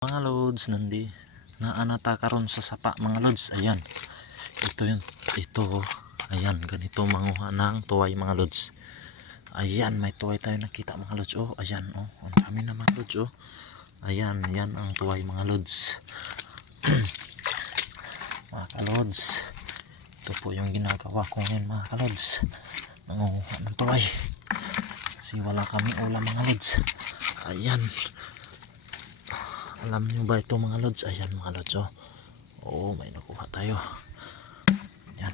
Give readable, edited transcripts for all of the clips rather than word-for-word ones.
Mga lods, naanata karon sa sapa mga lods. Ayan, ito ayan, ganito manguha ng tuway mga lods. Ayan, may tuway tayo nakita mga lods. Oh, ayan, oh, ang dami na mga lods. Oh, ayan, yan ang tuway mga lods. Mga kalods, ito po yung ginagawa ko ngayon mga kalods, manguha ng tuway kasi wala kami ulam mga lods. Ayan, alam nyo ba ito mga lods? Ayan mga lods, oh. Oo, may nakuha tayo. Ayan.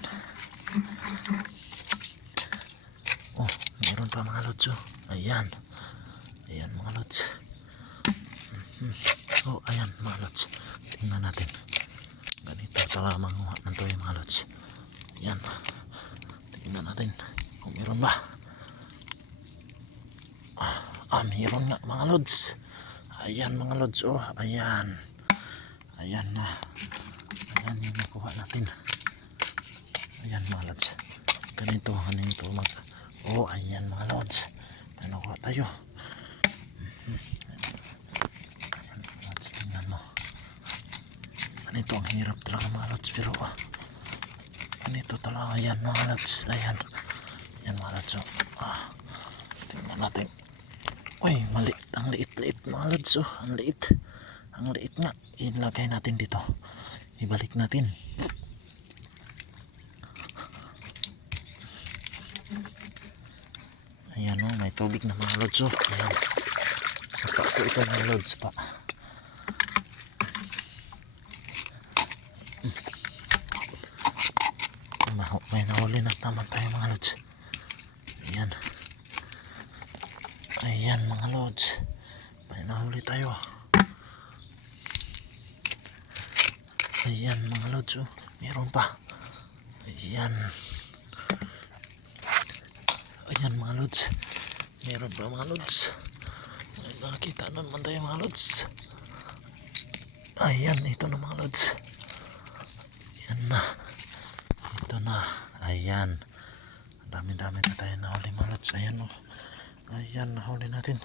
Oh, meron pa mga lods, oh. Ayan. Ayan mga lods. Oh, ayan mga lods. Tingnan natin. Ganito talaga manguha ng tuway mga lods. Ayan. Tingnan natin kung meron ba. Meron nga mga lods. Ayan mga lods, oh. Ayan. Ayan na. Ayan yung nakuha natin. Ayan mga lods. Ganito oh, ayan mga lods. May nakuha tayo. Ayan mga lods, tingnan mo. Ganito ang hirap talaga mga lods. Pero ganito talaga. Ayan mga lods. Ayan. Ayan mga lods, oh. Tingnan natin. Uy, maliit. Ang liit-liit mga lods, oh. Ang liit. Ang liit nga. Ilagay natin dito. Ibalik natin. Ayan, oh, may tubig na mga lods, oh. Ayan. Sapa ko ito mga lods pa. May nahuli na naman tayo mga lods. Ayan. Ayan mga lods. May nahuli tayo. Ayan mga lods, oh. Meron pa. Ayan. Ayan mga lods. Meron pa mga lods. May nakita naman tayo mga lods. Ayan, ito na mga lods. Ayan na. Ito na. Ayan. Dami-dami na tayo nahuli mga lods. Ayan, oh. Ayan, nahuli natin.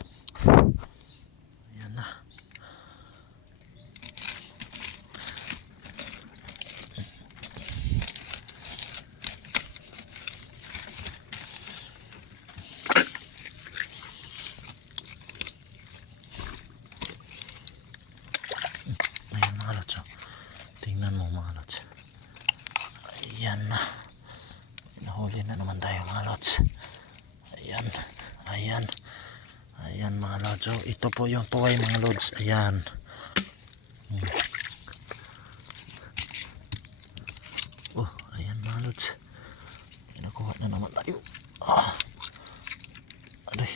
Ayan na. Ayan mga lods, oh. Tingnan mo mga lods. Ayan na. Nahuli na naman tayo mga lods. Ayan. Ayan. Ayan mga lods, oh. Ito po yung tuway mga lods. Ayan. Oh, ayan mga lods. Nakuha na naman tayo. Adoy.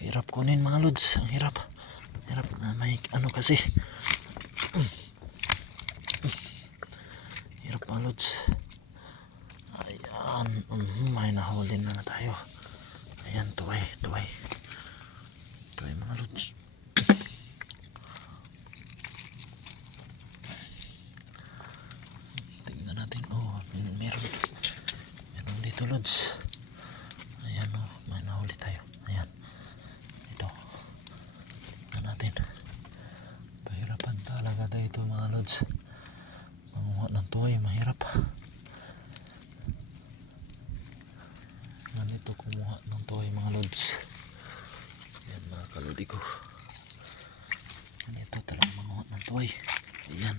Hirap kunin mga lods. Ang hirap. Hirap na may ano kasi. Hirap mga lods. Ayan. May nahuli na tayo. Ayan, tuway. Tuway mga lods. Tingnan natin. Oh, meron dito lods. Ayan, oh, may nahuli tayo. Ayan. Ito. Tingnan natin. Pahirapan talaga tayo ito mga lods. Manguha ng tuway, mahirap. Ganito kumuha ng tuway mga lods. Ayan mga kalodi ko. Ganito talaga manguha ng tuway. Ayan.